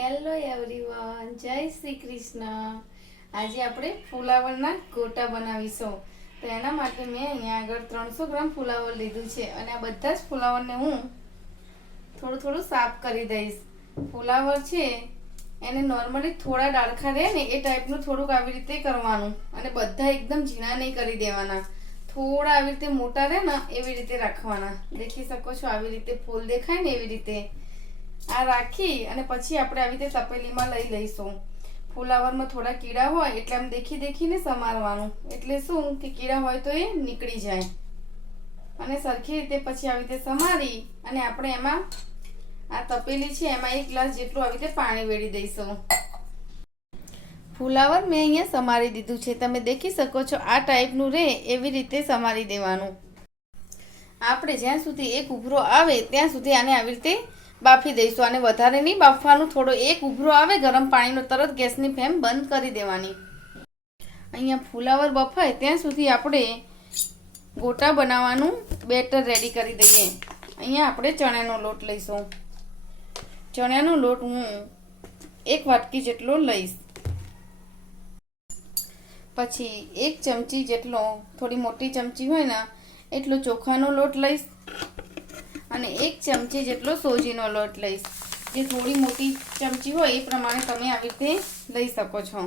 Hello everyone જય શ્રી કૃષ્ણ. આજે આપણે ફુલાવરના ગોટા બનાવીશું. તો એના માટે મેં અહીંયા આગળ ત્રણસો ગ્રામ ફુલાવર લીધું છે અને આ બધા જ ફુલાવરને હું થોડું થોડું સાફ કરી દઈશ. ફુલાવર છે, એને નોર્મલી થોડા ડાળખા રહે ને એ ટાઈપનું થોડુંક આવી રીતે કરવાનું અને બધા એકદમ ઝીણા નહીં કરી દેવાના. થોડા આવી રીતે મોટા રહે ને એવી રીતે રાખવાના. દેખી શકો છો, આવી રીતે ફૂલ દેખાય ને એવી રીતે. આ રાખી અને પછી આપણે આવી રીતે તપેલીમાં લઈ લઈશું. ફુલાવરમાં થોડા કીડા હોય એટલે આમ દેખી દેખીને સમારવાનું. એટલે શું કે કીડા હોય તો એ નીકળી જાય. અને સરખી રીતે પછી આવી રીતે સમારી અને આપણે એમાં આ તપેલી છે એમાં એક ગ્લાસ જેટલું આવી રીતે પાણી વેડી દઈશું. ફુલાવર મેં અહીંયા સમારી દીધું છે. તમે દેખી શકો છો આ ટાઈપનું રહે એવી રીતે સમારી દેવાનું. આપણે જ્યાં સુધી એક ઉભરો આવે ત્યાં સુધી આને આવી રીતે બાફી દઈશું અને વધારે નહીં બાફવાનું, થોડો એક ઉભરો આવે, ગરમ પાણીનો તરત ગેસની ફ્લેમ બંધ કરી દેવાની. અહીંયા ફુલાવર બફાય, ત્યાં સુધી આપણે ગોટા બનાવવાનું, બેટર રેડી કરી દઈએ. અહીંયા આપણે ચણાનો લોટ લઈશું. ચણાનો લોટ હું એક વાટકી જેટલો લઈશ. પછી એક ચમચી જેટલો, થોડી મોટી ચમચી હોય ને, એટલો ચોખાનો લોટ લઈશ. અને એક ચમચી જેટલો સોજીનો લોટ લઈશ. જે થોડી મોટી ચમચી હોય એ પ્રમાણે તમે આવી રીતે લઈ શકો છો.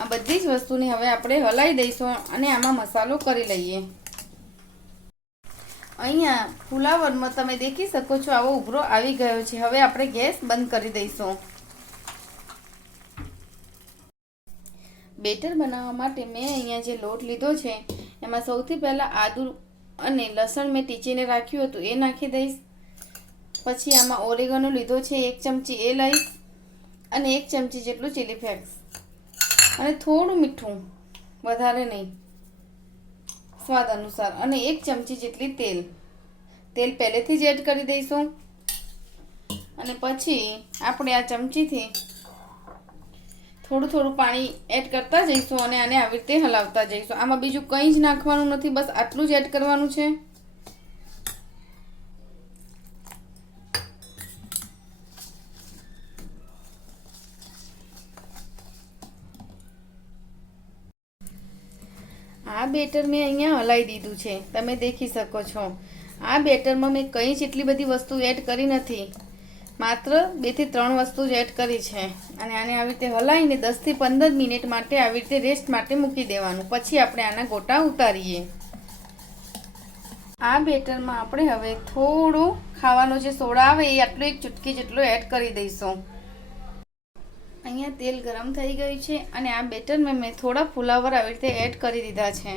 આ બધી જ વસ્તુને હવે આપણે હલાવી દઈશું અને આમાં મસાલો કરી લઈએ. અહીંયા ફુલાવરમાં તમે દેખી શકો છો, આવો ઉભરો આવી ગયો છે. હવે આપણે ગેસ બંધ કરી દઈશું. બેટર બનાવવા માટે મેં અહીંયા જે લોટ લીધો છે, એમાં સૌથી પહેલાં આદુ અને લસણ મેં ટીચીને રાખ્યું હતું, એ નાખી દઈશ. પછી આમાં ઓરેગનો લીધો છે, એક ચમચી એ લઈશ અને એક ચમચી જેટલું ચીલી ફ્લેક્સ અને થોડું મીઠું, વધારે નહીં. સ્વાદ અનુસાર. અને એક ચમચી જેટલી તેલ. તેલ પહેલેથી જ એડ કરી દઈશું. અને પછી આપણે આ ચમચીથી થોડું થોડું પાણી એડ કરતા જઈશું અને આને આવી રીતે હલાવતા જઈશું. આમાં બીજું કંઈ જ નાખવાનું નથી, બસ આટલું જ એડ કરવાનું છે. આ બેટર મેં અહીંયા હલાવી દીધું છે. તમે દેખી શકો છો. આ બેટરમાં મેં કંઈ જ એટલી બધી વસ્તુ એડ કરી નથી. માત્ર બેથી ત્રણ વસ્તુ જ એડ કરી છે. અને આને આવી રીતે હલાવીને દસથી પંદર મિનિટ માટે આવી રીતે રેસ્ટ માટે મૂકી દેવાનું. પછી આપણે આના ગોટા ઉતારીએ. આ બેટરમાં આપણે હવે થોડું ખાવાનો જે સોડા આવે એ આટલું એક ચૂટકી જેટલો એડ કરી દઈશું. અહીંયા તેલ ગરમ થઈ ગયું છે અને આ બેટરમાં મેં થોડા ફુલાવર આવી રીતે એડ કરી દીધા છે.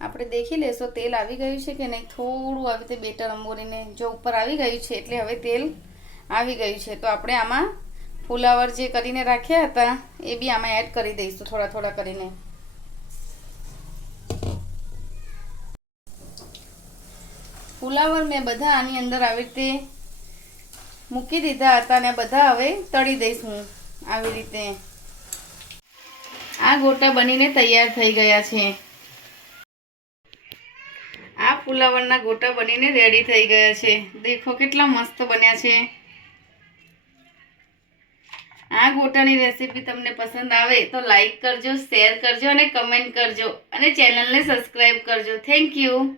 આપણે દેખી લેશો, તેલ આવી ગયું છે કે નહીં? થોડું આવી રીતે બેટર અંબોરીને જો ઉપર આવી ગયું છે, એટલે હવે તેલ આવી ગયું છે. તો આપણે આમાં ફુલાવર જે કરીને રાખ્યા હતા, એ બી આમાં એડ કરી દઈશું, થોડા થોડા કરીને. ફુલાવર મેં બધા આની અંદર આવી રીતે મૂકી દીધા હતા અને બધા હવે તળી દઈશ આવી રીતે. આ ગોટા બનીને તૈયાર થઈ ગયા છે. ફુલાવરના ગોટા બનીને રેડી થઈ ગયા છે. દેખો કેટલા મસ્ત બન્યા છે. આ ગોટાની રેસીપી તમને પસંદ આવે તો લાઈક કરજો શેર કરજો અને કમેન્ટ કરજો. અને ચેનલને સબસ્ક્રાઈબ કરજો. Thank you